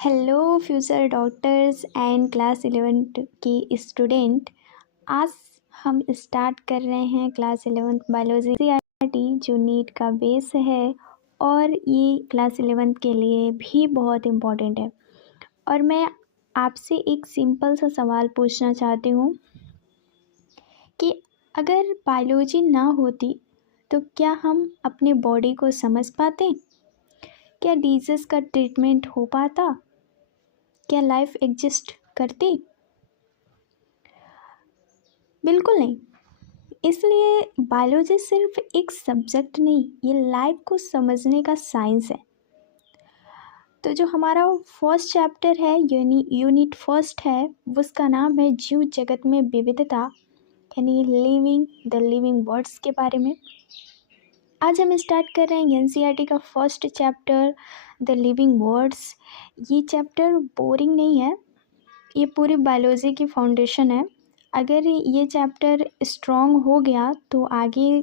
Hello future doctors and class 11 की student. आज हम स्टार्ट कर रहे हैं क्लास 11 बायोलॉजी एनसीईआरटी जो नीट का बेस है और ये क्लास 11 के लिए भी बहुत इम्पोर्टेंट है। और मैं आपसे एक सिंपल सा सवाल पूछना चाहती हूँ कि अगर बायोलॉजी ना होती तो क्या हम अपने बॉडी को समझ पाते? क्या डिजीज़ का ट्रीटमेंट हो पाता? क्या लाइफ एग्जिस्ट करती? बिल्कुल नहीं। इसलिए बायोलॉजी सिर्फ एक सब्जेक्ट नहीं, ये लाइफ को समझने का साइंस है। तो जो हमारा फर्स्ट चैप्टर है यानी यूनिट फर्स्ट है, उसका नाम है जीव जगत में विविधता, यानी द लिविंग वर्ड्स के बारे में। आज हम स्टार्ट कर रहे हैं एनसीईआरटी का first chapter the living words. ये चैप्टर बोरिंग नहीं है, ये पूरी बायोलॉजी की फाउंडेशन है। अगर ये चैप्टर स्ट्रॉन्ग हो गया तो आगे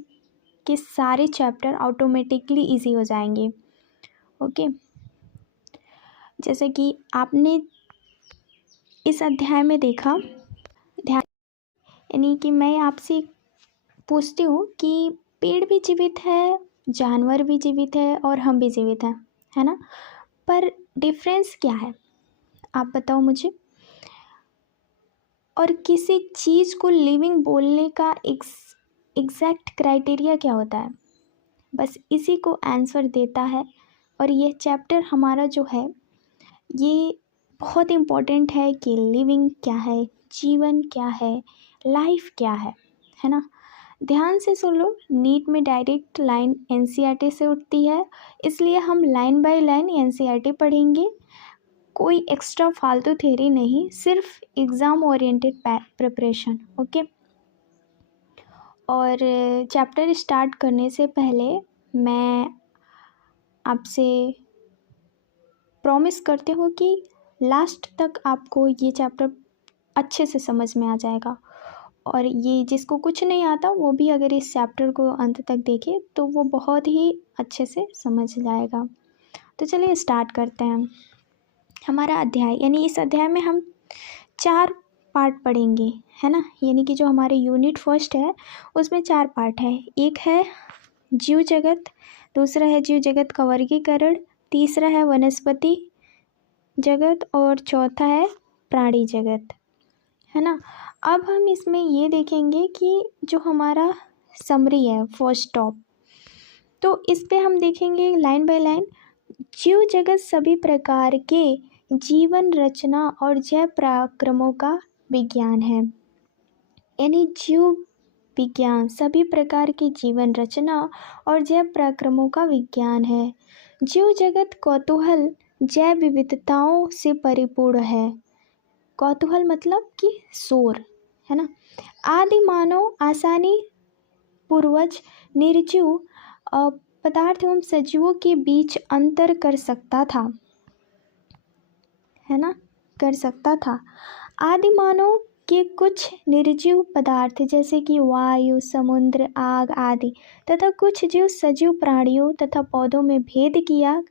के सारे चैप्टर ऑटोमेटिकली इजी हो जाएंगे। ओके, जैसे कि आपने इस अध्याय में देखा, ध्यान यानी कि मैं आपसे पूछती हूँ कि पेड़ भी जीवित है, जानवर भी जीवित है और हम भी जीवित हैं, है ना? पर डिफरेंस क्या है, आप बताओ मुझे। और किसी चीज़ को लिविंग बोलने का एग्जैक्ट क्राइटेरिया क्या होता है? बस इसी को आंसर देता है। और ये चैप्टर हमारा जो है ये बहुत इम्पोर्टेंट है कि लिविंग क्या है, जीवन क्या है, लाइफ क्या है ना? ध्यान से सुन लो, नीट में डायरेक्ट लाइन एनसीईआरटी से उठती है, इसलिए हम लाइन बाय लाइन एनसीईआरटी पढ़ेंगे। कोई एक्स्ट्रा फालतू थ्योरी नहीं, सिर्फ एग्ज़ाम ओरिएंटेड प्रिपरेशन। ओके, और चैप्टर स्टार्ट करने से पहले मैं आपसे प्रॉमिस करती हूँ कि लास्ट तक आपको ये चैप्टर अच्छे से समझ में आ जाएगा। और ये जिसको कुछ नहीं आता वो भी अगर इस चैप्टर को अंत तक देखे तो वो बहुत ही अच्छे से समझ जाएगा। तो चलिए स्टार्ट करते हैं हमारा अध्याय। यानी इस अध्याय में हम 4 पार्ट पढ़ेंगे, है ना? यानी कि जो हमारे यूनिट फर्स्ट है उसमें 4 पार्ट है। एक है जीव जगत, दूसरा है जीव जगत का वर्गीकरण, तीसरा है वनस्पति जगत और चौथा है प्राणी जगत, है ना? अब हम इसमें ये देखेंगे कि जो हमारा समरी है फर्स्ट टॉप, तो इस पे हम देखेंगे लाइन बाय लाइन। जीव जगत सभी प्रकार के जीवन रचना और जैव पराक्रमों का विज्ञान है। यानी जीव विज्ञान सभी प्रकार के जीवन रचना और जैव पराक्रमों का विज्ञान है। जीव जगत कौतूहल जैव विविधताओं से परिपूर्ण है। कौतूहल मतलब कि शोर, है ना? आदि मानव आसानी पूर्वज निर्जीव पदार्थ एवं सजीवों के बीच अंतर कर सकता था, है ना? कर सकता था। आदि मानव के कुछ निर्जीव पदार्थ जैसे कि वायु, समुद्र, आग आदि तथा कुछ जीव सजीव प्राणियों तथा पौधों में भेद किया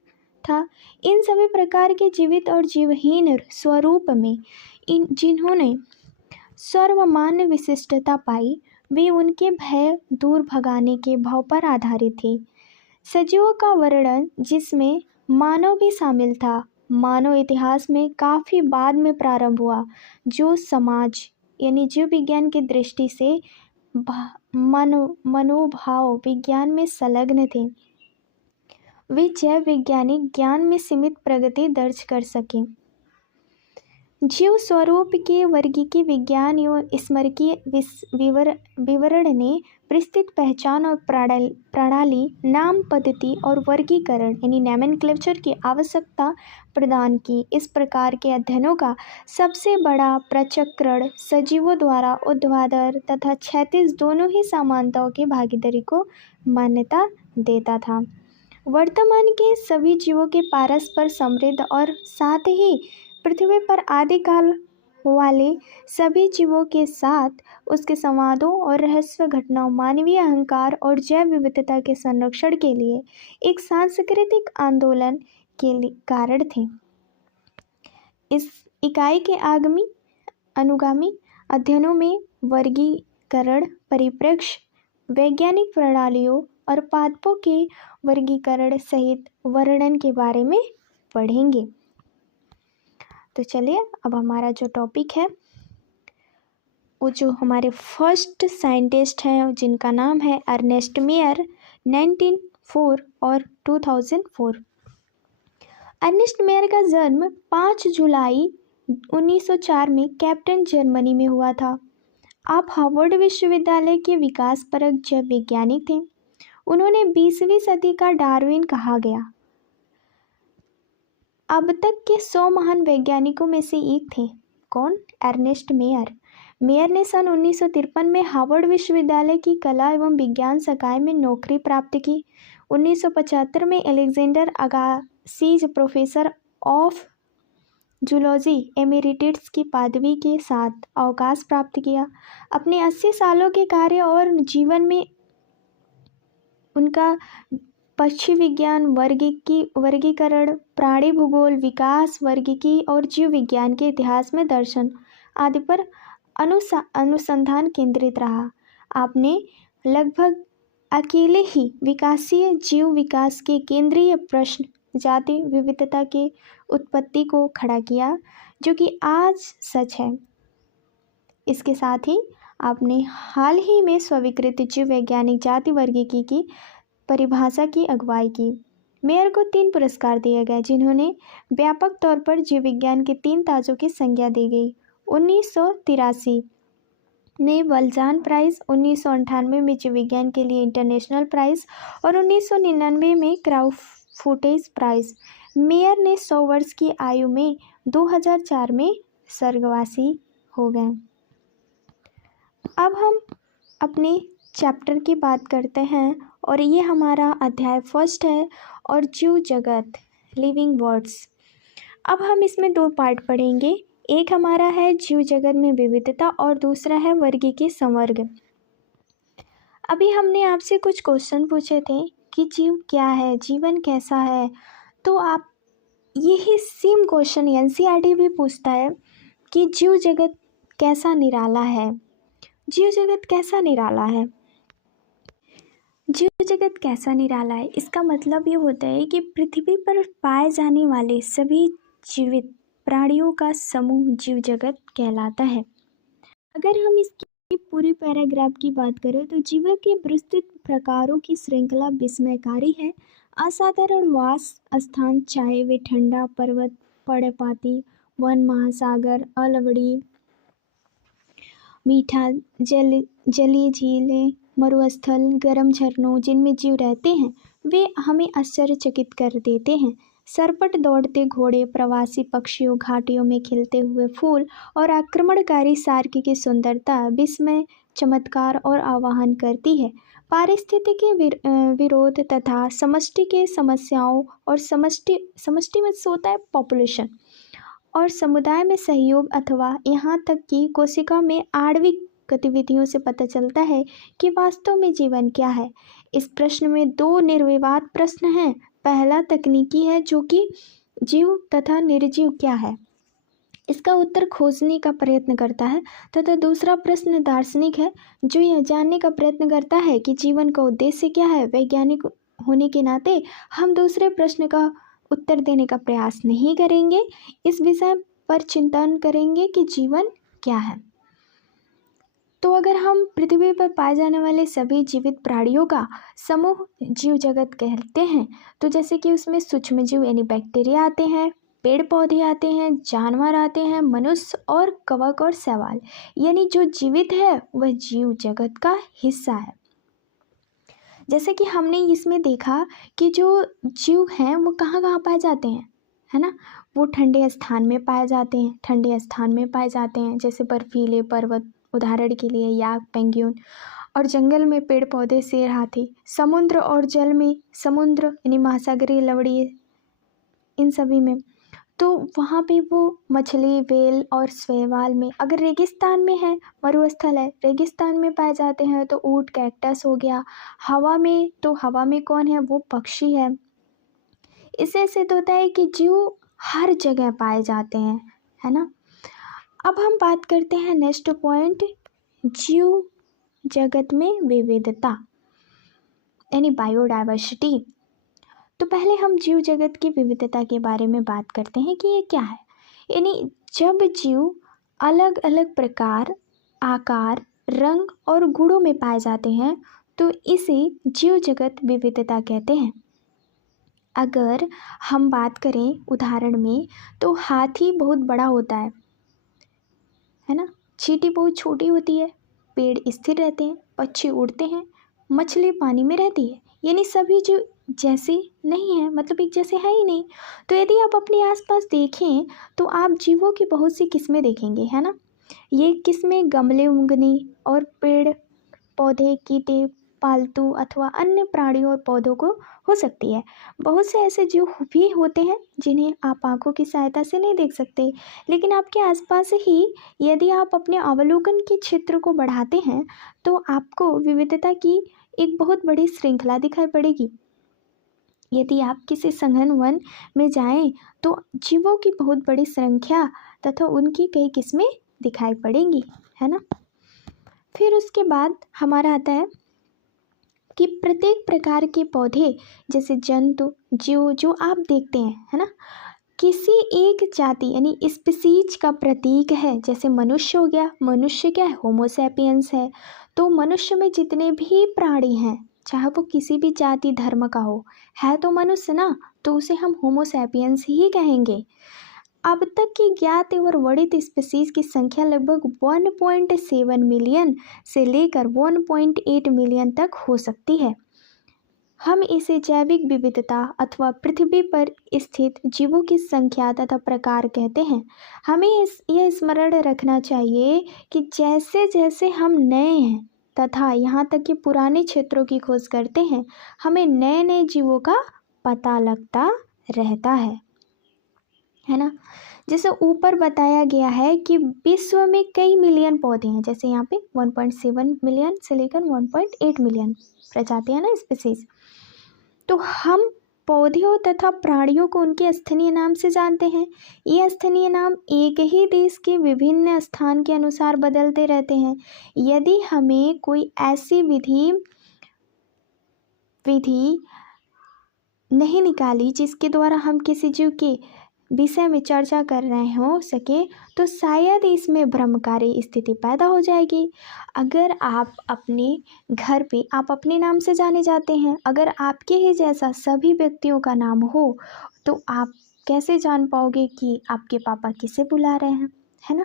था। इन सभी प्रकार के जीवित और जीवहीन स्वरूप में जिन्होंने सर्वमान्य विशिष्टता पाई, वे उनके भय दूर भगाने के भाव पर आधारित थे। सजीवों का वर्णन जिसमें मानव भी शामिल था, मानव इतिहास में काफ़ी बाद में प्रारंभ हुआ, जो समाज यानी जीव विज्ञान की दृष्टि से मनोभाव विज्ञान में संलग्न थे। वे जैव वैज्ञानिक ज्ञान में सीमित प्रगति दर्ज कर सके। जीव स्वरूप के वर्गीकीय विज्ञान एवं स्मरकीय विवरण ने विस्तृत पहचान और प्रणाली, नाम पद्धति और वर्गीकरण यानी नोमेनक्लेचर की आवश्यकता प्रदान की। इस प्रकार के अध्ययनों का सबसे बड़ा प्रचक्रण सजीवों द्वारा ऊर्ध्वाधर तथा क्षैतिज दोनों ही समानताओं की भागीदारी को मान्यता देता था। वर्तमान के सभी जीवों के परस्पर समृद्ध और साथ ही पृथ्वी पर आदिकाल वाले सभी जीवों के साथ उसके संवादों और रहस्य घटनाओं, मानवीय अहंकार और जैव विविधता के संरक्षण के लिए एक सांस्कृतिक आंदोलन के लिए कारण थे। इस इकाई के आगामी अनुगामी अध्ययनों में वर्गीकरण, परिप्रेक्ष्य, वैज्ञानिक प्रणालियों और पादपों के वर्गीकरण सहित वर्णन के बारे में पढ़ेंगे। तो चलिए अब हमारा जो टॉपिक है वो जो हमारे फर्स्ट साइंटिस्ट हैं जिनका नाम है अर्नेस्ट मेयर, 1904 और 2004। अर्नेस्ट मेयर का जन्म 5 जुलाई 1904 में कैप्टन जर्मनी में हुआ था। आप हार्वर्ड विश्वविद्यालय के विकासपरक जैव वैज्ञानिक थे। उन्होंने 20वीं सदी का डार्विन कहा गया अब तक के 100 महान वैज्ञानिकों में से एक थे। कौन? Ernest mayor. मेयर ने सन 1953 में हार्वर्ड विश्वविद्यालय की कला एवं विज्ञान शाखा में नौकरी प्राप्त की। 1975 में Alexander Agassiz professor of zoology emeritus की पदवी के साथ अवकाश प्राप्त किया। अपने 80 सालों के कार्य और जीवन में उनका पक्षी विज्ञान, वर्गीकरण, प्राणी भूगोल, विकास, वर्गीकी और जीव विज्ञान के इतिहास में दर्शन आदि पर अनुसंधान केंद्रित रहा। आपने लगभग अकेले ही विकासीय जीव विकास के केंद्रीय प्रश्न जाति विविधता के उत्पत्ति को खड़ा किया, जो कि आज सच है। इसके साथ ही आपने हाल ही में स्वीकृत जीव वैज्ञानिक जाति वर्गीकी की परिभाषा की अगुवाई की। मेयर को 3 पुरस्कार दिए गए, जिन्होंने व्यापक तौर पर जीव विज्ञान के 3 ताजों की संज्ञा दी गई। 1983 में वल्जान प्राइज, 1998 में जीव विज्ञान के लिए इंटरनेशनल प्राइज और 1999 में क्राउफुटेज प्राइज। मेयर ने 100 वर्ष की आयु में 2004 में स्वर्गवासी हो गए। अब हम अपने चैप्टर की बात करते हैं और ये हमारा अध्याय फर्स्ट है और जीव जगत, लिविंग वर्ड्स। अब हम इसमें 2 पार्ट पढ़ेंगे। एक हमारा है जीव जगत में विविधता और दूसरा है वर्गीकी संवर्ग। अभी हमने आपसे कुछ क्वेश्चन पूछे थे कि जीव क्या है, जीवन कैसा है। तो आप यही सेम क्वेश्चन एनसीईआरटी भी पूछता है कि जीव जगत कैसा निराला है। जीव जगत कैसा निराला है? जीव जगत कैसा निराला है, इसका मतलब ये होता है कि पृथ्वी पर पाए जाने वाले सभी जीवित प्राणियों का समूह जीव जगत कहलाता है। अगर हम इसकी पूरी पैराग्राफ की बात करें तो जीव के विस्तृत प्रकारों की श्रृंखला विस्मयकारी है। असाधारण वास स्थान, चाहे वे ठंडा पर्वत, पर्णपाती वन, महासागर, अलवड़ी, मीठा जलीय झीलें, मरुस्थल, गर्म झरनों जिनमें जीव रहते हैं, वे हमें आश्चर्यचकित कर देते हैं। सरपट दौड़ते घोड़े, प्रवासी पक्षियों, घाटियों में खिलते हुए फूल और आक्रमणकारी सार्क की सुंदरता विस्मय, चमत्कार और आवाहन करती है। पारिस्थितिकी विरोध तथा समष्टि के समस्याओं और समष्टि में होता है पॉपुलेशन और समुदाय में सहयोग अथवा यहाँ तक कि कोशिका में आणविक गतिविधियों से पता चलता है कि वास्तव में जीवन क्या है। इस प्रश्न में 2 निर्विवाद प्रश्न हैं। पहला तकनीकी है, जो कि जीव तथा निर्जीव क्या है, इसका उत्तर खोजने का प्रयत्न करता है, तथा दूसरा प्रश्न दार्शनिक है, जो यह जानने का प्रयत्न करता है कि जीवन का उद्देश्य क्या है। वैज्ञानिक होने के नाते हम दूसरे प्रश्न का उत्तर देने का प्रयास नहीं करेंगे। इस विषय पर चिंतन करेंगे कि जीवन क्या है। तो अगर हम पृथ्वी पर पाए जाने वाले सभी जीवित प्राणियों का समूह जीव जगत कहते हैं, तो जैसे कि उसमें सूक्ष्म जीव यानी बैक्टीरिया आते हैं, पेड़ पौधे आते हैं, जानवर आते हैं, मनुष्य और कवक और शैवाल, यानी जो जीवित है वह जीव जगत का हिस्सा है। जैसे कि हमने इसमें देखा कि जो जीव हैं वो कहाँ कहाँ पाए जाते हैं, है ना। वो ठंडे स्थान में पाए जाते हैं, ठंडे स्थान में पाए जाते हैं, जैसे बर्फीले पर्वत, उदाहरण के लिए याक, पेंगुइन, और जंगल में पेड़ पौधे, शेर, हाथी। समुद्र और जल में, समुद्र यानी महासागरीय लवड़ी, इन सभी में, तो वहाँ पे वो मछली, व्हेल और शैवाल में। अगर रेगिस्तान में है, मरुस्थल है, रेगिस्तान में पाए जाते हैं तो ऊँट, कैक्टस हो गया। हवा में, तो हवा में कौन है, वो पक्षी है। इससे सिद्ध होता है कि जीव हर जगह पाए जाते हैं, है ना। अब हम बात करते हैं नेक्स्ट पॉइंट, जीव जगत में विविधता यानी बायोडाइवर्सिटी। तो पहले हम जीव जगत की विविधता के बारे में बात करते हैं कि ये क्या है। यानी जब जीव अलग अलग प्रकार, आकार, रंग और गुणों में पाए जाते हैं तो इसे जीव जगत विविधता कहते हैं। अगर हम बात करें उदाहरण में तो हाथी बहुत बड़ा होता है ना। चींटी बहुत छोटी होती है, पेड़ स्थिर रहते हैं, पक्षी उड़ते हैं, मछली पानी में रहती है। यानी सभी जीव जैसे नहीं है, मतलब एक जैसे है ही नहीं। तो यदि आप अपने आसपास देखें तो आप जीवों की बहुत सी किस्में देखेंगे, है ना। ये किस्में गमले उगनी और पेड़ पौधे, कीटे, पालतू अथवा अन्य प्राणियों और पौधों को हो सकती है। बहुत से ऐसे जीव भी होते हैं जिन्हें आप आंखों की सहायता से नहीं देख सकते, लेकिन आपके आसपास ही यदि आप अपने अवलोकन के क्षेत्र को बढ़ाते हैं तो आपको विविधता की एक बहुत बड़ी श्रृंखला दिखाई पड़ेगी। यदि आप किसी सघन वन में जाएं तो जीवों की बहुत बड़ी संख्या तथा उनकी कई किस्में दिखाई पड़ेंगी, है ना। फिर उसके बाद हमारा आता है कि प्रत्येक प्रकार के पौधे जैसे जंतु जीव जो आप देखते हैं, है ना, किसी एक जाति यानी स्पीसीज का प्रतीक है। जैसे मनुष्य हो गया, मनुष्य क्या है, होमोसैपियंस है। तो मनुष्य में जितने भी प्राणी हैं, चाहे वो किसी भी जाति धर्म का हो, है तो मनुष्य ना, तो उसे हम होमोसैपियंस ही कहेंगे। अब तक की ज्ञात और वर्णित स्पीसीज की संख्या लगभग 1.7 मिलियन से लेकर 1.8 मिलियन तक हो सकती है। हम इसे जैविक विविधता अथवा पृथ्वी पर स्थित जीवों की संख्या तथा प्रकार कहते हैं। हमें यह स्मरण रखना चाहिए कि जैसे जैसे हम नए हैं तथा यहाँ तक कि पुराने क्षेत्रों की खोज करते हैं, हमें नए नए जीवों का पता लगता रहता है ना। जैसे ऊपर बताया गया है कि विश्व में कई मिलियन पौधे हैं, जैसे यहाँ पे 1.7 मिलियन से लेकर 1.8 मिलियन प्रजातियां ना, स्पीसीज। तो हम पौधों तथा प्राणियों को उनके स्थानीय नाम से जानते हैं। ये स्थानीय नाम एक ही देश के विभिन्न स्थान के अनुसार बदलते रहते हैं। यदि हमें कोई ऐसी विधि नहीं निकाली जिसके द्वारा हम किसी जीव के विषय में चर्चा कर रहे हो सके तो शायद इसमें भ्रमकारी स्थिति पैदा हो जाएगी। अगर आप अपने घर पे आप अपने नाम से जाने जाते हैं, अगर आपके ही जैसा सभी व्यक्तियों का नाम हो तो आप कैसे जान पाओगे कि आपके पापा किसे बुला रहे हैं, है ना।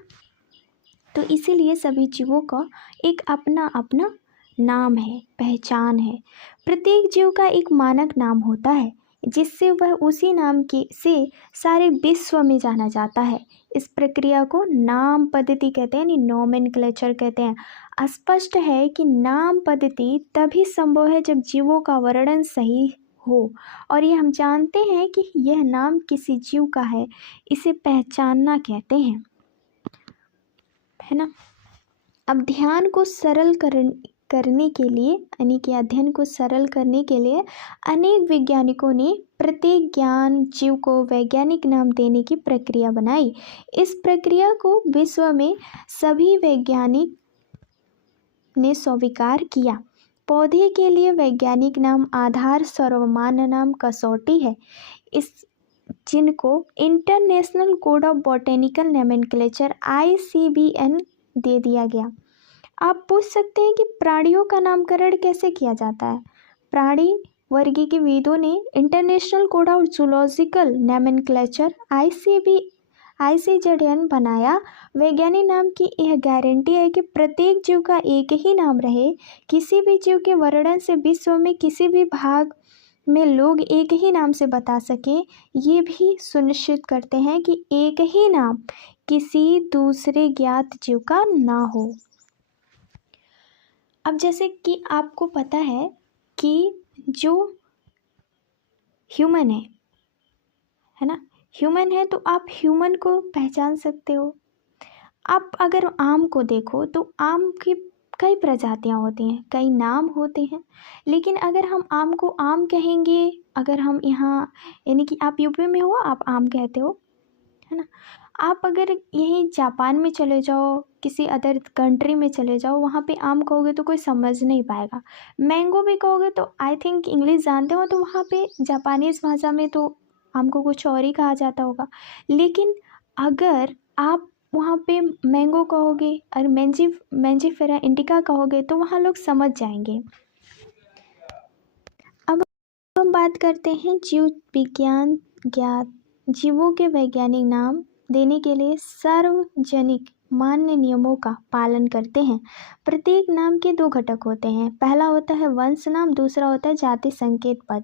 तो इसीलिए सभी जीवों का एक अपना अपना नाम है, पहचान है। प्रत्येक जीव का एक मानक नाम होता है जिससे वह उसी नाम के से सारे विश्व में जाना जाता है। इस प्रक्रिया को नाम पद्धति कहते हैं, यानी नोमेनक्लेचर कहते हैं। स्पष्ट है कि नाम पद्धति तभी संभव है जब जीवों का वर्णन सही हो और ये हम जानते हैं कि यह नाम किसी जीव का है, इसे पहचानना कहते हैं, है ना। अब ध्यान को सरल करने के लिए यानी कि अध्ययन को सरल करने के लिए अनेक वैज्ञानिकों ने प्रत्येक ज्ञान जीव को वैज्ञानिक नाम देने की प्रक्रिया बनाई। इस प्रक्रिया को विश्व में सभी वैज्ञानिक ने स्वीकार किया। पौधे के लिए वैज्ञानिक नाम आधार सर्वमान्य नाम कसौटी है, इस जिनको international code of botanical nomenclature ICBN दे दिया गया। आप पूछ सकते हैं कि प्राणियों का नामकरण कैसे किया जाता है। प्राणी वर्गीयविदों ने international code of zoological nomenclature ICZN बनाया। वैज्ञानिक नाम की यह गारंटी है कि प्रत्येक जीव का एक ही नाम रहे। किसी भी जीव के वर्णन से विश्व में किसी भी भाग में लोग एक ही नाम से बता सके, ये भी सुनिश्चित करते हैं कि एक ही नाम किसी दूसरे ज्ञात जीव का ना हो। अब जैसे कि आपको पता है कि जो ह्यूमन है ना, ह्यूमन है तो आप ह्यूमन को पहचान सकते हो। आप अगर आम को देखो तो आम की कई प्रजातियां होती हैं, कई नाम होते हैं, लेकिन अगर हम आम को आम कहेंगे, अगर हम यहाँ यानी कि आप यूपी में हो आप आम कहते हो, है ना। आप अगर यहीं जापान में चले जाओ, किसी अदर कंट्री में चले जाओ, वहाँ पे आम कहोगे तो कोई समझ नहीं पाएगा। मैंगो भी कहोगे तो आई थिंक इंग्लिश जानते हो, तो वहाँ पे जापानीज़ भाषा में तो आम को कुछ और ही कहा जाता होगा। लेकिन अगर आप वहाँ पे मैंगो कहोगे और मैंजीफेरा इंडिका कहोगे तो वहाँ लोग समझ जाएंगे। अब हम बात करते हैं जीव विज्ञान ज्ञात जीवों के वैज्ञानिक नाम देने के लिए सार्वजनिक मान्य नियमों का पालन करते हैं। प्रत्येक नाम के दो घटक होते हैं। पहला होता है वंश नाम, दूसरा होता है जाति संकेत पद।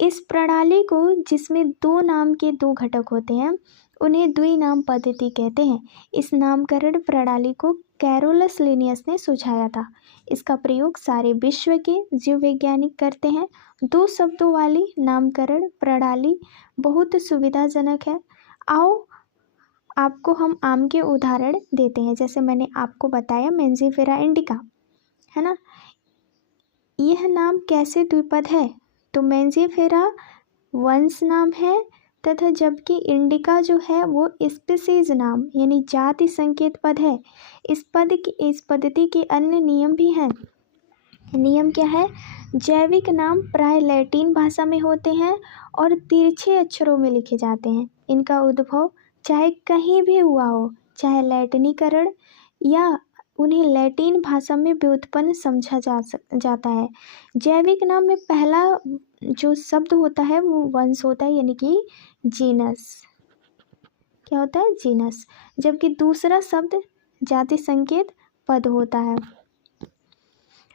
इस प्रणाली को, जिसमें दो नाम के दो घटक होते हैं, उन्हें द्विनाम पद्धति कहते हैं। इस नामकरण प्रणाली को कैरोलस लिनियस ने सुझाया था। इसका प्रयोग सारे विश्व के जीव वैज्ञानिक करते हैं। दो शब्दों वाली नामकरण प्रणाली बहुत सुविधाजनक है। आओ आपको हम आम के उदाहरण देते हैं। जैसे मैंने आपको बताया मैंजीफेरा इंडिका, है ना। यह नाम कैसे द्विपद है? तो मैंजीफेरा वंश नाम है तथा जबकि इंडिका जो है वो स्पीसीज नाम यानी जाति संकेत पद है। इस पद्धति के अन्य नियम भी हैं। नियम क्या है? जैविक नाम प्राय लैटिन भाषा में होते हैं और तिरछे अक्षरों में लिखे जाते हैं। इनका उद्भव चाहे कहीं भी हुआ हो, चाहे लैटिनीकरण या उन्हें लैटिन भाषा में व्युत्पन्न समझा जाता है। जैविक नाम में पहला जो शब्द होता है वो वंश होता है, यानी कि जीनस। क्या होता है? जीनस। जबकि दूसरा शब्द जाति संकेत पद होता है।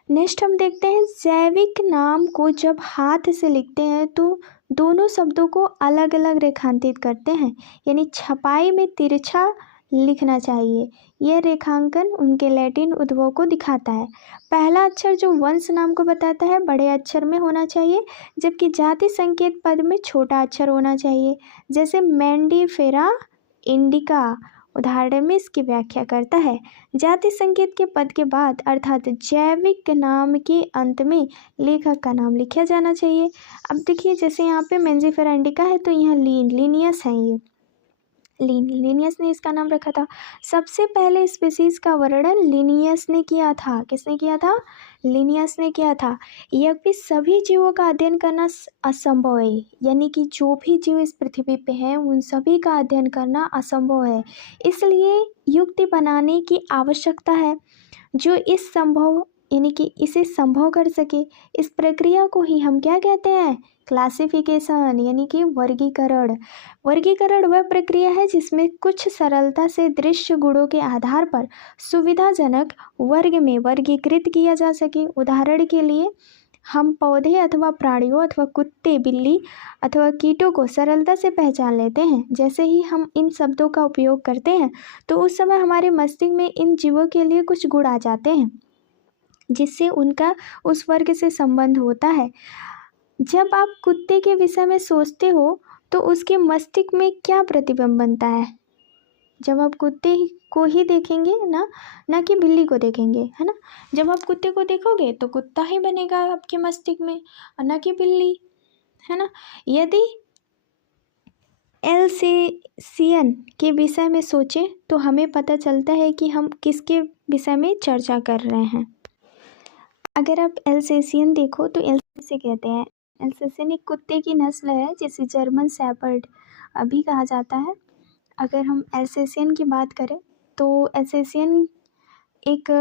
नेक्स्ट हम देखते हैं जैविक नाम को जब हाथ से लिखते हैं तो दोनों शब्दों को अलग अलग रेखांकित करते हैं, यानी छपाई में तिरछा लिखना चाहिए। यह रेखांकन उनके लैटिन उद्भव को दिखाता है। पहला अक्षर जो वंश नाम को बताता है बड़े अक्षर में होना चाहिए, जबकि जाति संकेत पद में छोटा अक्षर होना चाहिए। जैसे मैंडीफेरा इंडिका उदाहरण में इसकी व्याख्या करता है। जाति संकेत के पद के बाद अर्थात जैविक नाम के अंत में लेखक का नाम लिखा जाना चाहिए। अब देखिए जैसे यहाँ पे मैंजीफेरा इंडिका है तो यहाँ लिनियस है, ये लिनियस ने इसका नाम रखा था। सबसे पहले स्पीसीज का वर्णन लिनियस ने किया था। किसने किया था? लिनियस ने किया था। यह भी सभी जीवों का अध्ययन करना असंभव है, यानी कि जो भी जीव इस पृथ्वी पे हैं उन सभी का अध्ययन करना असंभव है। इसलिए युक्ति बनाने की आवश्यकता है जो इस संभव यानी कि इसे संभव कर सके। इस प्रक्रिया को ही हम क्या कहते हैं? क्लासिफिकेशन, यानी कि वर्गीकरण। वर्गीकरण वह प्रक्रिया है जिसमें कुछ सरलता से दृश्य गुणों के आधार पर सुविधाजनक वर्ग में वर्गीकृत किया जा सके। उदाहरण के लिए हम पौधे अथवा प्राणियों अथवा कुत्ते, बिल्ली अथवा कीटों को सरलता से पहचान लेते हैं। जैसे ही हम इन शब्दों का उपयोग करते हैं तो उस समय हमारे मस्तिष्क में इन जीवों के लिए कुछ गुण आ जाते हैं जिससे उनका उस वर्ग से संबंध होता है। जब आप कुत्ते के विषय में सोचते हो तो उसके मस्तिष्क में क्या प्रतिबिंब बनता है? जब आप कुत्ते को ही देखेंगे ना कि बिल्ली को देखेंगे, है ना। जब आप कुत्ते को देखोगे तो कुत्ता ही बनेगा आपके मस्तिष्क में, ना कि बिल्ली, है ना। यदि एल्सेशियन के विषय में सोचें तो हमें पता चलता है कि हम किसके विषय में चर्चा कर रहे हैं। अगर आप एल्सेशियन देखो तो एल्सेशियन कहते हैं। एल्सेशियन एक कुत्ते की नस्ल है जिसे जर्मन शेपर्ड भी कहा जाता है। अगर हम एल्सेशियन की बात करें तो एल्सेशियन एक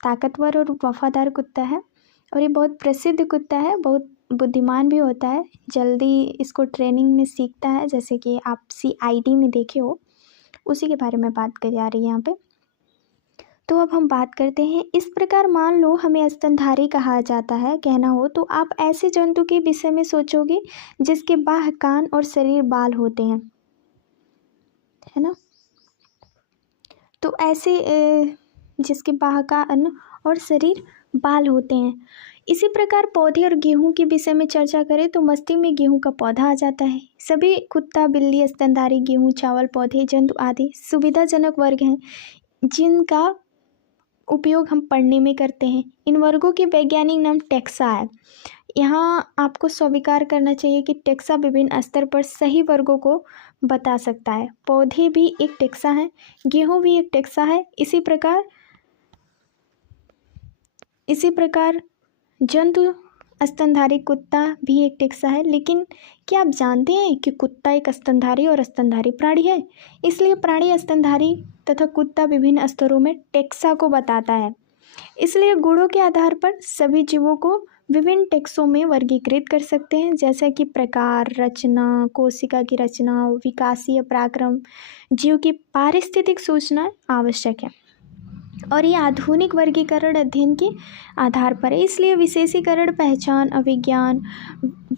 ताकतवर और वफादार कुत्ता है और ये बहुत प्रसिद्ध कुत्ता है। बहुत बुद्धिमान भी होता है, जल्दी इसको ट्रेनिंग में सीखता है, जैसे कि आप CID में देखे हो, उसी के बारे में बात करी जा रही है यहाँ पे। तो अब हम बात करते हैं, इस प्रकार मान लो हमें स्तनधारी कहा जाता है कहना हो तो आप ऐसे जंतु के विषय में सोचोगे जिसके बाह, कान और शरीर बाल होते हैं, है ना। तो ऐसे जिसके बाह, कान और शरीर बाल होते हैं। इसी प्रकार पौधे और गेहूं के विषय में चर्चा करें तो मस्तिष्क में गेहूं का पौधा आ जाता है। सभी कुत्ता, बिल्ली, स्तनधारी, गेहूं, चावल, पौधे, जंतु आदि सुविधाजनक वर्ग हैं जिनका उपयोग हम पढ़ने में करते हैं। इन वर्गों के वैज्ञानिक नाम टैक्सा है। यहाँ आपको स्वीकार करना चाहिए कि टैक्सा विभिन्न स्तर पर सही वर्गों को बता सकता है। पौधे भी एक टेक्सा है, गेहूँ भी एक टेक्सा है। इसी प्रकार जंतु स्तनधारी कुत्ता भी एक टेक्सा है। लेकिन क्या आप जानते हैं कि कुत्ता एक स्तनधारी और स्तनधारी प्राणी है? इसलिए प्राणी स्तनधारी तथा कुत्ता विभिन्न स्तरों में टेक्सा को बताता है। इसलिए गुणों के आधार पर सभी जीवों को विभिन्न टेक्सों में वर्गीकृत कर सकते हैं, जैसा कि प्रकार, रचना, कोशिका की रचना, विकासीय पराक्रम, जीव की पारिस्थितिक सूचना आवश्यक है। और ये आधुनिक वर्गीकरण अध्ययन के आधार पर है। इसलिए विशेषीकरण, पहचान, अभिज्ञान,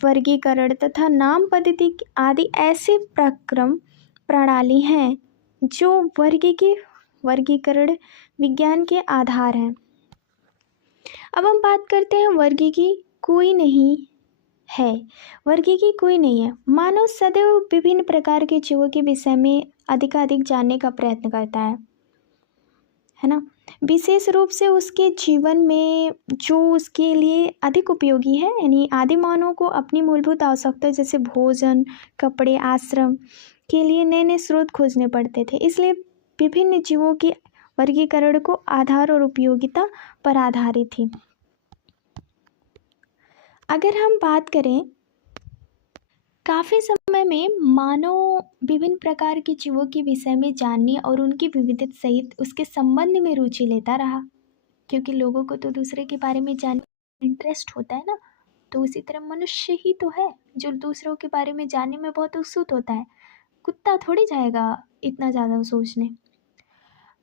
वर्गीकरण तथा नाम पद्धति आदि ऐसे प्रणाली हैं जो वर्गीकरण विज्ञान के आधार हैं। अब हम बात करते हैं वर्गीकी कोई नहीं है। मानव सदैव विभिन्न प्रकार के जीवों के विषय में अधिकाधिक जानने का प्रयत्न करता है ना। विशेष रूप से उसके जीवन में जो उसके लिए अधिक उपयोगी है, यानी आदि मानव को अपनी मूलभूत आवश्यकता जैसे भोजन, कपड़े, आश्रम के लिए नए नए स्रोत खोजने पड़ते थे। इसलिए विभिन्न जीवों के वर्गीकरण को आधार और उपयोगिता पर आधारित थी। अगर हम बात करें, काफ़ी समय में मानव विभिन्न प्रकार के जीवों के विषय में जानने और उनकी विविधता सहित उसके संबंध में रुचि लेता रहा, क्योंकि लोगों को तो दूसरे के बारे में जानने इंटरेस्ट होता है ना। तो उसी तरह मनुष्य ही तो है जो दूसरों के बारे में जानने में बहुत उत्सुक होता है। कुत्ता थोड़ी जाएगा इतना ज़्यादा सोचने।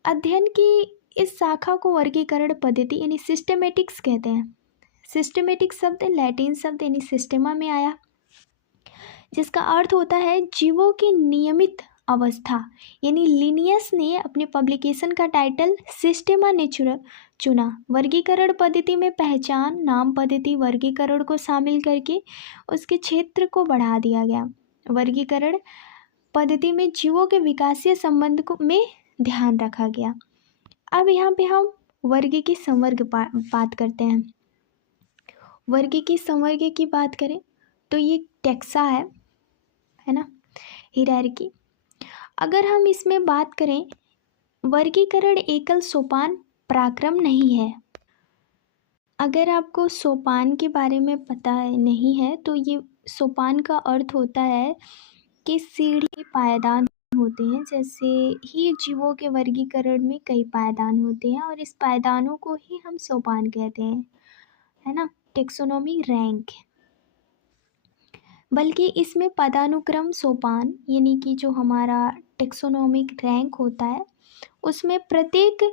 अध्ययन की इस शाखा को वर्गीकरण पद्धति यानी सिस्टमेटिक्स कहते हैं। सिस्टमेटिक शब्द लैटिन शब्द यानी सिस्टेमा में आया, जिसका अर्थ होता है जीवों की नियमित अवस्था। यानी लिनियस ने अपने पब्लिकेशन का टाइटल सिस्टेमा नेचुरा चुना। वर्गीकरण पद्धति में पहचान, नाम पद्धति, वर्गीकरण को शामिल करके उसके क्षेत्र को बढ़ा दिया गया। वर्गीकरण पद्धति में जीवों के विकासीय संबंध को में ध्यान रखा गया। अब यहाँ पे हम वर्ग की संवर्ग बात करते हैं। वर्ग की संवर्ग की बात करें तो ये टेक्सा है ना, हिरार्की। अगर हम इसमें बात करें, वर्गीकरण एकल सोपान पराक्रम नहीं है। अगर आपको सोपान के बारे में पता नहीं है तो ये सोपान का अर्थ होता है कि सीढ़ी पायदान होते हैं। जैसे ही जीवों के वर्गीकरण में कई पायदान होते हैं और इस पायदानों को ही हम सोपान कहते हैं, है ना, टेक्सोनोमी रैंक। बल्कि इसमें पदानुक्रम सोपान यानी कि जो हमारा टेक्सोनोमिक रैंक होता है उसमें प्रत्येक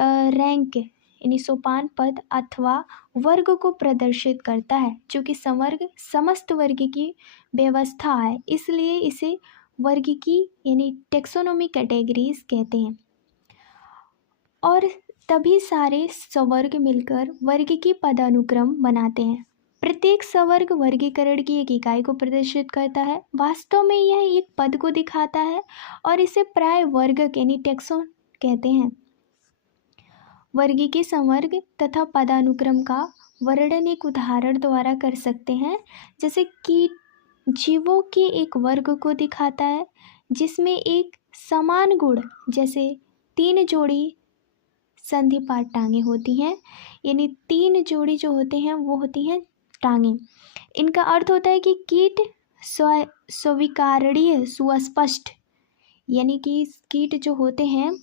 रैंक यानी सोपान पद अथवा वर्ग को प्रदर्शित करता है, जो कि संवर्ग समस्त वर्ग की व्यवस्था है। इसलिए इसे वर्ग की यानी टेक्सोनोमिक कैटेगरीज कहते हैं। और तभी सारे सवर्ग मिलकर वर्ग की पदानुक्रम बनाते हैं। प्रत्येक सवर्ग वर्गीकरण की एक इकाई को प्रदर्शित करता है। वास्तव में यह एक पद को दिखाता है और इसे प्राय वर्ग यानी टेक्सोन कहते हैं। वर्ग के संवर्ग तथा पदानुक्रम का वर्णन एक उदाहरण द्वारा कर सकते हैं, जैसे कि जीवों के एक वर्ग को दिखाता है जिसमें एक समान गुण जैसे 3 जोड़ी संधिपात टांगे होती हैं। यानी 3 जोड़ी जो होते हैं वो होती हैं टांगे। इनका अर्थ होता है कि कीट स्वीकारणीय सुस्पष्ट, यानी कि कीट जो होते हैं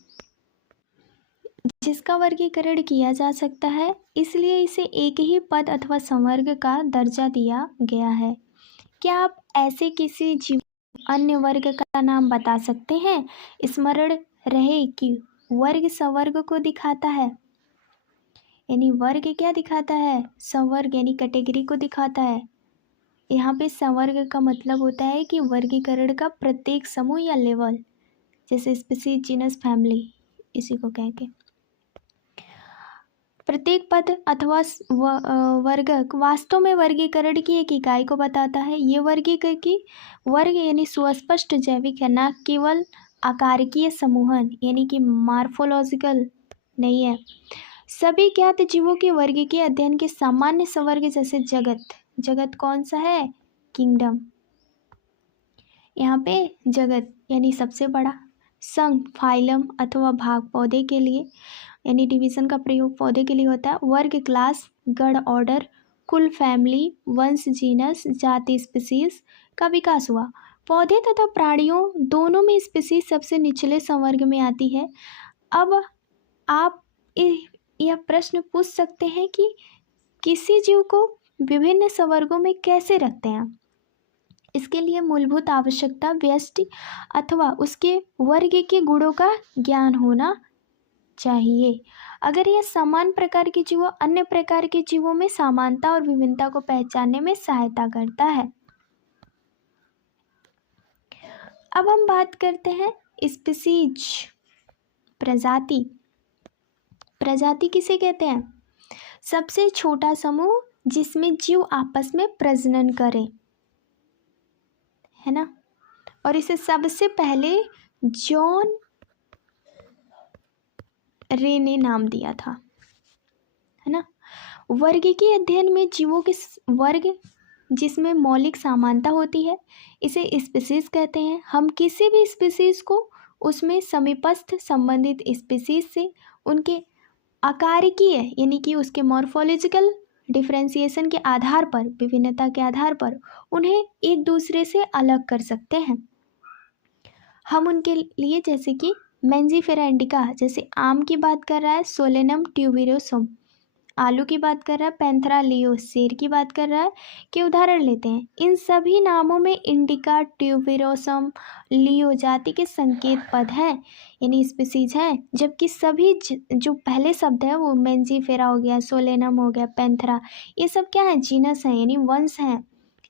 जिसका वर्गीकरण किया जा सकता है, इसलिए इसे एक ही पद अथवा संवर्ग का दर्जा दिया गया है। क्या आप ऐसे किसी जीव अन्य वर्ग का नाम बता सकते हैं? स्मरण रहे कि वर्ग संवर्ग को दिखाता है, यानी वर्ग क्या दिखाता है? संवर्ग यानी कैटेगरी को दिखाता है। यहाँ पे संवर्ग का मतलब होता है कि वर्गीकरण का प्रत्येक समूह या लेवल, जैसे स्पीसीज, जीनस, फैमिली, इसी को कह के प्रत्येक पद अथवा वर्ग वास्तव में वर्गीकरण की एक इकाई को बताता है। ये वर्गीकरण की वर्ग यानी सुस्पष्ट जैविक है, न केवल आकारिकीय समूहन यानी कि मार्फोलॉजिकल नहीं है। सभी ज्ञात जीवों के वर्ग के अध्ययन के सामान्य संवर्ग जैसे जगत कौन सा है? किंगडम। यहाँ पे जगत यानी सबसे बड़ा, संघ फाइलम अथवा भाग पौधे के लिए यानी डिवीजन का प्रयोग पौधे के लिए होता है। वर्ग क्लास, गण ऑर्डर, कुल फैमिली, वंश जीनस, जाति स्पीसीज का विकास हुआ। पौधे तथा प्राणियों दोनों में स्पीसीज सबसे निचले संवर्ग में आती है। अब आप यह प्रश्न पूछ सकते हैं कि किसी जीव को विभिन्न संवर्गों में कैसे रखते हैं। इसके लिए मूलभूत आवश्यकता व्यष्टि अथवा उसके वर्ग के गुणों का ज्ञान होना चाहिए। अगर यह समान प्रकार के जीवों अन्य प्रकार के जीवों में समानता और विभिन्नता को पहचानने में सहायता करता है। अब हम बात करते हैं स्पीसीज, प्रजाति। प्रजाति किसे कहते हैं? सबसे छोटा समूह जिसमें जीव आपस में प्रजनन करे, है ना। और इसे सबसे पहले जॉन रे ने नाम दिया था, है ना। वर्ग के अध्ययन में जीवों के वर्ग जिसमें मौलिक समानता होती है इसे स्पीसीज कहते हैं। हम किसी भी स्पीसीज को उसमें समीपस्थ संबंधित स्पीसीज से उनके आकारिकीय यानी कि उसके मॉर्फोलॉजिकल डिफरेंशिएशन के आधार पर, विभिन्नता के आधार पर उन्हें एक दूसरे से अलग कर सकते हैं। हम उनके लिए जैसे कि मेंजिफेरा इंडिका, जैसे आम की बात कर रहा है सोलेनम ट्यूबिरोसम, आलू की बात कर रहा है पैंथरा लियो, सेर की बात कर रहा है, के उदाहरण लेते हैं। इन सभी नामों में इंडिका, ट्यूबिरोसम, लियो जाति के संकेत पद हैं यानी स्पीसीज हैं, जबकि सभी जो पहले शब्द है वो मेंजिफेरा हो गया, सोलेनम हो गया, पैंथरा, ये सब क्या है? जीनस हैं यानी वंश हैं।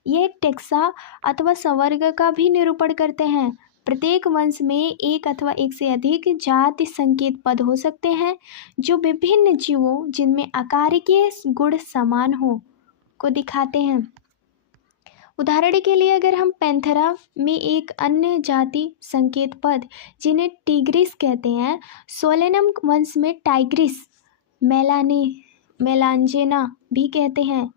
ये एक टेक्सा अथवा संवर्ग का भी निरूपण करते हैं। प्रत्येक वंश में एक अथवा एक से अधिक जाति संकेत पद हो सकते हैं जो विभिन्न जीवों जिनमें आकारिकीय गुण समान हो को दिखाते हैं। उदाहरण के लिए अगर हम पैंथेरा में एक अन्य जाति संकेत पद जिन्हें टिग्रिस कहते हैं, सोलेनम वंश में टाइग्रिस, मेलांजेना भी कहते हैं।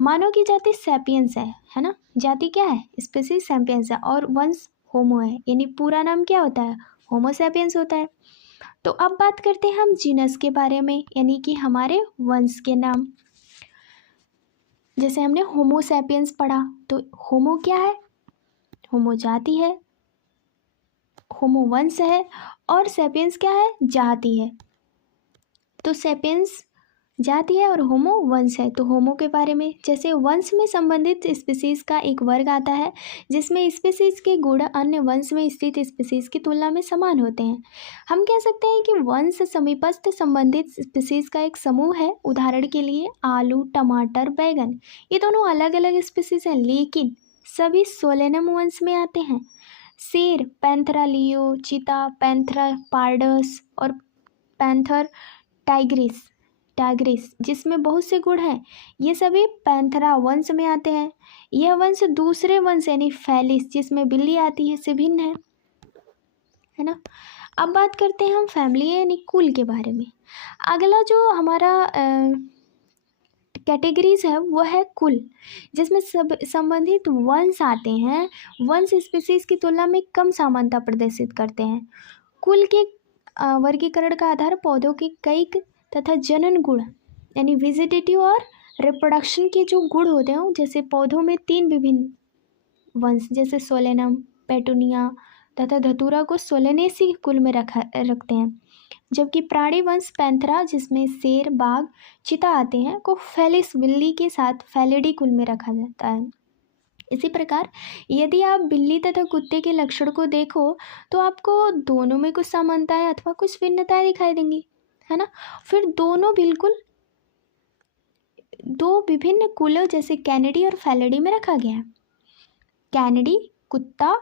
मानव की जाति सैपियंस है ना। जाति क्या है? स्पीसीज सैपियंस है और वंश होमो है यानी पूरा नाम क्या होता है? होमो सैपियंस होता है। तो अब बात करते हैं हम जीनस के बारे में यानी कि हमारे वंश के नाम। जैसे हमने होमो सैपियंस पढ़ा तो होमो क्या है? होमो जाति है, होमो वंश है और सैपियंस क्या है? जाति है। तो सैपियंस जाति है और होमो वंश है। तो होमो के बारे में, जैसे वंश में संबंधित स्पीसीज का एक वर्ग आता है जिसमें स्पीसीज के गुण अन्य वंश में स्थित स्पीसीज की तुलना में समान होते हैं। हम कह सकते हैं कि वंश समीपस्थ संबंधित स्पीसीज का एक समूह है। उदाहरण के लिए आलू, टमाटर, बैगन, ये दोनों अलग अलग स्पीसीज हैं लेकिन सभी सोलेनम वंश में आते हैं। शेर, पैंथेरा लियो, चीता, पैंथेरा पार्डस और पैंथर टाइग्रिस जिसमें बहुत से गुण हैं, ये सभी पैंथेरा वंश में आते हैं। यह वंश दूसरे वंश यानी फैलिस जिसमें बिल्ली आती है से भिन्न है ना। अब बात करते हैं हम फैमिली यानी कुल के बारे में। अगला जो हमारा कैटेगरीज है वो है कुल, जिसमें सब संबंधित वंश आते हैं। वंश स्पीसीज की तुलना में कम समानता प्रदर्शित करते हैं। कुल के वर्गीकरण का आधार पौधों के कई तथा जनन गुण यानी वेजिटेटिव और रिप्रोडक्शन के जो गुण होते हैं, जैसे पौधों में 3 विभिन्न वंश जैसे सोलेनम, पेटूनिया तथा धतूरा को सोलेनेसी कुल में रखते हैं, जबकि प्राणी वंश पैंथेरा जिसमें शेर, बाघ, चीता आते हैं को फेलिस बिल्ली के साथ फेलिडी कुल में रखा जाता है। इसी प्रकार यदि आप बिल्ली तथा कुत्ते के लक्षण को देखो तो आपको दोनों में कुछ समानताएं अथवा कुछ भिन्नताएं दिखाई देंगी, है ना। फिर दोनों बिल्कुल 2 विभिन्न कुलों जैसे कैनिडी और फेलिडी में रखा गया है। कैनिडी कुत्ता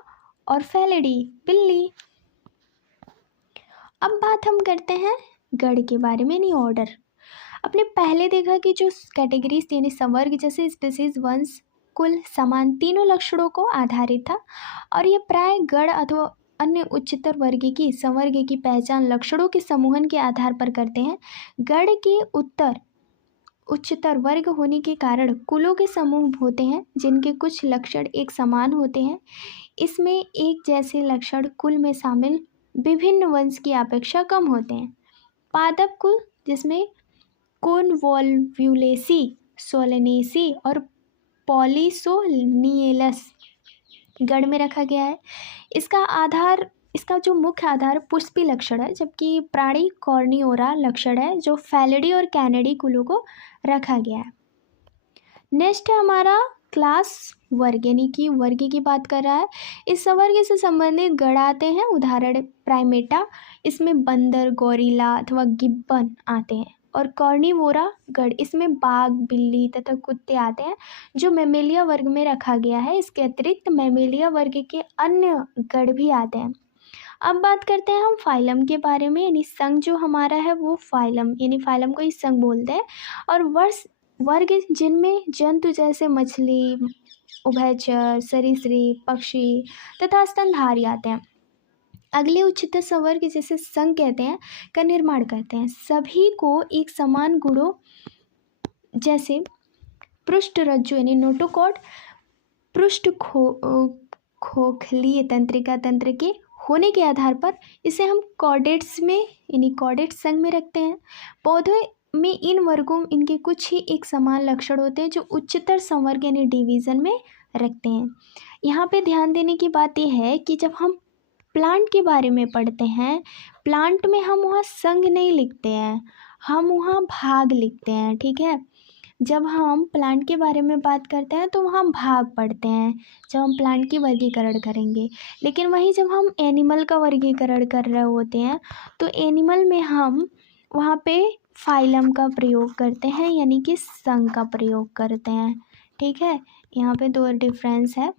और फेलिडी बिल्ली। अब बात हम करते हैं गण के बारे में यानी ऑर्डर। आपने पहले देखा कि जो कैटेगरीज यानी संवर्ग जैसे स्पीसीज, वंश, कुल समान तीनों लक्षणों को आधारित था और ये प्राय गण अथवा अन्य उच्चतर वर्ग की संवर्ग की पहचान लक्षणों के समूहन के आधार पर करते हैं। गण के उच्चतर वर्ग होने के कारण कुलों के समूह होते हैं जिनके कुछ लक्षण एक समान होते हैं। इसमें एक जैसे लक्षण कुल में शामिल विभिन्न वंश की अपेक्षा कम होते हैं। पादप कुल जिसमें कोनवोल्व्युलेसी, सोलेनेसी और पॉलीसोनियलस गण में रखा गया है। इसका जो मुख्य आधार पुष्पी लक्षण है, जबकि प्राणी कॉर्नियोरा लक्षण है जो फैलिडी और कैनेडी कुलों को रखा गया है। नेक्स्ट है हमारा क्लास वर्ग, यानी कि वर्ग की बात कर रहा है। इस संवर्ग से संबंधित गण आते हैं। उदाहरण प्राइमेटा, इसमें बंदर, गोरिल्ला अथवा गिब्बन आते हैं। और कॉर्निवोरा गण, इसमें बाघ, बिल्ली तथा कुत्ते आते हैं, जो मैमेलिया वर्ग में रखा गया है। इसके अतिरिक्त मैमेलिया वर्ग के अन्य गण भी आते हैं। अब बात करते हैं हम फाइलम के बारे में, यानी संघ जो हमारा है वो फाइलम, यानी फाइलम को ही संघ बोलते हैं। और वर्ग जिनमें जंतु जैसे मछली, उभयचर, सरीसृप, पक्षी तथा स्तनधारी आते हैं। अगले उच्चतर संवर्ग जिसे संघ कहते हैं का निर्माण करते हैं। सभी को एक समान गुणों जैसे पृष्ठ रज्जु यानी नोटोकॉट, पृष्ठ खोखलीय तंत्रिका तंत्र के होने के आधार पर इसे हम कॉर्डेट्स में यानी कॉर्डेट संघ में रखते हैं। पौधे में इन वर्गों इनके कुछ ही एक समान लक्षण होते हैं जो उच्चतर संवर्ग यानी डिवीज़न में रखते हैं। यहाँ पे ध्यान देने की बात यह है कि जब हम प्लांट के बारे में पढ़ते हैं, प्लांट में हम वहाँ संघ नहीं लिखते हैं, हम वहाँ भाग लिखते हैं। ठीक है, जब हम प्लांट के बारे में बात करते हैं तो वहाँ भाग पढ़ते हैं जब हम प्लांट की वर्गीकरण करेंगे। लेकिन वहीं जब हम एनिमल का वर्गीकरण कर रहे होते हैं तो एनिमल में हम वहाँ पे फाइलम का प्रयोग करते हैं, यानी कि संघ का प्रयोग करते हैं। ठीक है, यहाँ पे दो डिफरेंस है,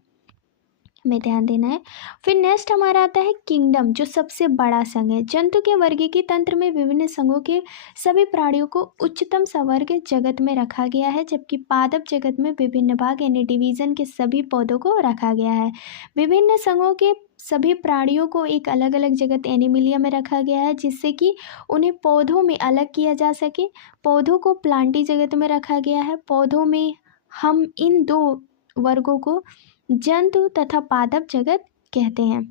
हमें ध्यान देना है। फिर नेक्स्ट हमारा आता है किंगडम, जो सबसे बड़ा संघ है। जंतु के वर्गीकृत तंत्र में विभिन्न संघों के सभी प्राणियों को उच्चतम संवर्ग जगत में रखा गया है, जबकि पादप जगत में विभिन्न भाग यानी डिवीजन के सभी पौधों को रखा गया है। विभिन्न संघों के सभी प्राणियों को एक अलग अलग जगत एनिमिलिया में रखा गया है, जिससे कि उन्हें पौधों में अलग किया जा सके। पौधों को प्लांटी जगत में रखा गया है। पौधों में हम इन दो वर्गों को जंतु तथा पादप जगत कहते हैं।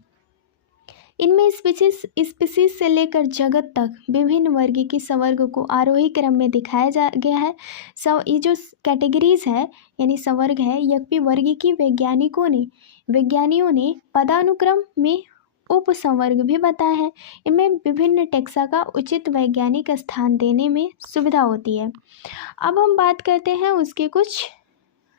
इनमें स्पीसीज से लेकर जगत तक विभिन्न वर्ग की संवर्ग को आरोही क्रम में दिखाया जा गया है। ये जो कैटेगरीज है यानी संवर्ग है, यद्यपि वर्ग की वैज्ञानियों ने पदानुक्रम में उपसंवर्ग भी बताए हैं। इनमें विभिन्न टेक्सा का उचित वैज्ञानिक स्थान देने में सुविधा होती है। अब हम बात करते हैं उसके कुछ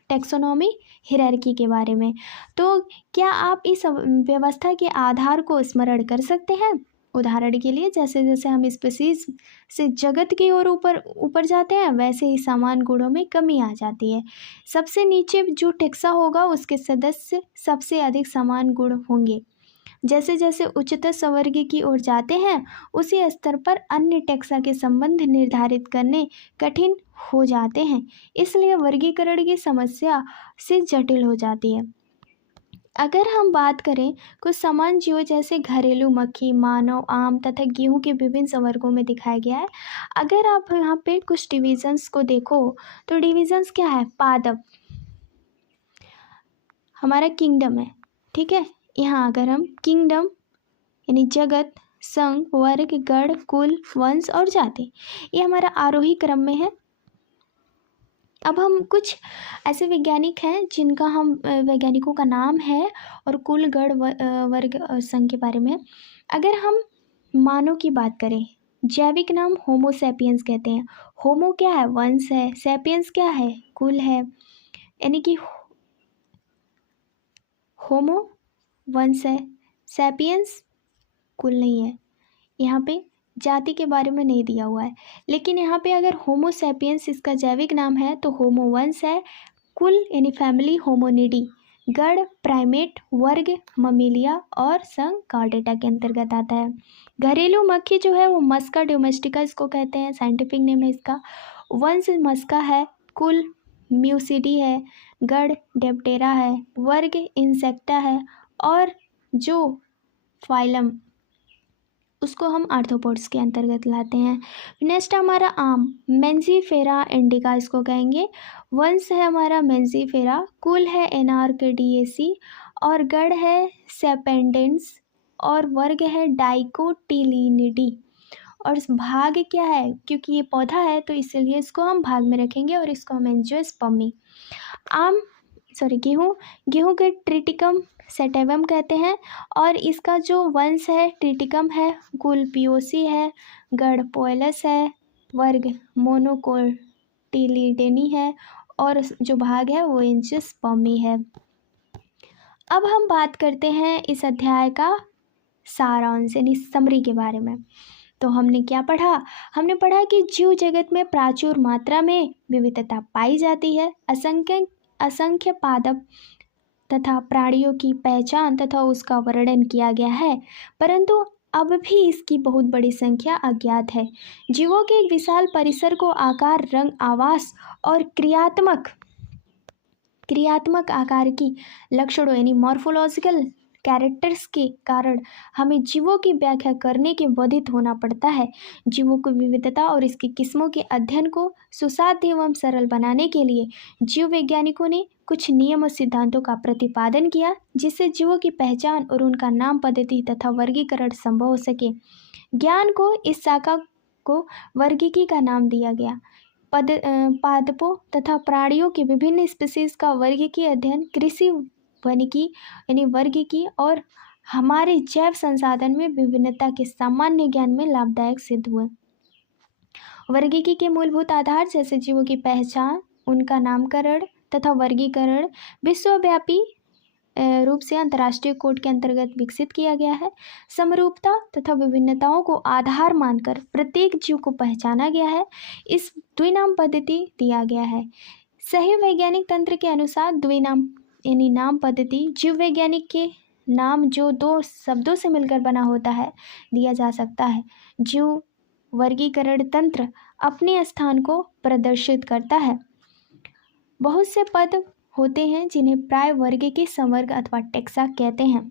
टेक्सोनॉमी हिरार्की के बारे में। तो क्या आप इस व्यवस्था के आधार को स्मरण कर सकते हैं? उदाहरण के लिए जैसे जैसे हम स्पीसीज से जगत की ओर ऊपर जाते हैं, वैसे ही समान गुणों में कमी आ जाती है। सबसे नीचे जो टेक्सा होगा उसके सदस्य सबसे अधिक समान गुण होंगे। जैसे जैसे उच्चतर संवर्ग की ओर जाते हैं, उसी स्तर पर अन्य टेक्सा के संबंध निर्धारित करने कठिन हो जाते हैं। इसलिए वर्गीकरण की समस्या से जटिल हो जाती है। अगर हम बात करें कुछ समान जीवों जैसे घरेलू मक्खी, मानव, आम तथा गेहूं के विभिन्न संवर्गों में दिखाया गया है। अगर आप यहाँ पे कुछ डिविजन्स को देखो तो डिविजन्स क्या है? पादप हमारा किंगडम है। ठीक है, यहाँ अगर हम किंगडम यानी जगत, संघ, वर्ग, गण, कुल, वंश और जाति, ये हमारा आरोही क्रम में है। अब हम कुछ ऐसे वैज्ञानिक हैं जिनका हम वैज्ञानिकों का नाम है और कुल, गण, वर्ग और संघ के बारे में। अगर हम मानव की बात करें, जैविक नाम होमो सैपियंस कहते हैं। होमो क्या है? वंश है। सैपियंस क्या है? कुल है। यानी कि होमो वंश है, सैपियंस कुल नहीं है। यहाँ पे जाति के बारे में नहीं दिया हुआ है, लेकिन यहाँ पे अगर होमो सैपियंस इसका जैविक नाम है तो होमो वंश है, कुल यानी फैमिली होमोनिडी, गण प्राइमेट, वर्ग ममेलिया और संघ कॉर्डेटा के अंतर्गत आता है। घरेलू मक्खी जो है वो मस्का डोमेस्टिका इसको कहते हैं, साइंटिफिक नेम है इसका। वंश मस्का है, कुल म्यूसिडी है, गण डेप्टेरा है, वर्ग इंसेक्टा है और जो फाइलम उसको हम आर्थ्रोपोड्स के अंतर्गत लाते हैं। नेक्स्ट हमारा आम, मेंजीफेरा इंडिका इसको कहेंगे। वंश है हमारा मेंजीफेरा, कुल है एनार्कडिएसी और गण है सेपेंडेंस और वर्ग है डाइकोटिलिनिडी। और भाग क्या है, क्योंकि ये पौधा है तो इसलिए इसको हम भाग में रखेंगे और इसको हम एंजियोस्पर्मी। गेहूं के ट्रिटिकम सेटेवम कहते हैं और इसका जो वंश है ट्रिटिकम है, कुल पियोसी है, गण पोएलस है, वर्ग मोनोकोटिलिडेनी है और जो भाग है वो एंजियोस्पर्मी है। अब हम बात करते हैं इस अध्याय का सारांश यानी समरी के बारे में। तो हमने क्या पढ़ा? हमने पढ़ा कि जीव जगत में प्रचुर मात्रा में विविधता पाई जाती है। असंख्य पादप तथा प्राणियों की पहचान तथा उसका वर्णन किया गया है, परंतु अब भी इसकी बहुत बड़ी संख्या अज्ञात है। जीवों के एक विशाल परिसर को आकार, रंग, आवास और क्रियात्मक आकार की लक्षणों यानी मॉर्फोलॉजिकल कैरेक्टर्स के कारण हमें जीवों की व्याख्या करने के बाधित होना पड़ता है। जीवों की विविधता और इसकी किस्मों के अध्ययन को सुसाध्य एवं सरल बनाने के लिए जीव वैज्ञानिकों ने कुछ नियम और सिद्धांतों का प्रतिपादन किया, जिससे जीवों की पहचान और उनका नाम, पद्धति तथा वर्गीकरण संभव हो सके। ज्ञान को इस शाखा को वर्गीकी का नाम दिया गया। पादपों तथा प्राणियों के विभिन्न स्पीसीज का वर्गीकी अध्ययन कृषि वनिकी यानी वर्गीकी और हमारे जैव संसाधन में विभिन्नता के सामान्य ज्ञान में लाभदायक सिद्ध हुए। वर्गीकी के मूलभूत आधार जैसे जीवों की पहचान, उनका नामकरण तथा वर्गीकरण विश्वव्यापी रूप से अंतर्राष्ट्रीय कोड के अंतर्गत विकसित किया गया है। समरूपता तथा विभिन्नताओं को आधार मानकर प्रत्येक जीव को पहचाना गया है। इस द्विनाम पद्धति दिया गया है। सही वैज्ञानिक तंत्र के अनुसार द्विनाम यानी नाम पद्धति जीव वैज्ञानिक के नाम जो दो शब्दों से मिलकर बना होता है दिया जा सकता है। जीव वर्गीकरण तंत्र अपने स्थान को प्रदर्शित करता है। बहुत से पद होते हैं जिन्हें प्राय वर्ग के संवर्ग अथवा टेक्सा कहते हैं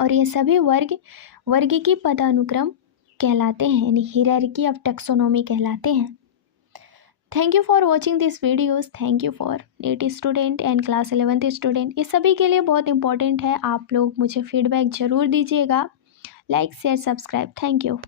और ये सभी वर्गीकी पदानुक्रम कहलाते हैं यानी हियरार्की ऑफ टैक्सोनॉमी कहलाते हैं। Thank you for watching this videos. Thank you for NEET student and class 11th student. ये सभी के लिए बहुत इंपॉर्टेंट है। आप लोग मुझे फीडबैक ज़रूर दीजिएगा। Like, share, subscribe. Thank you.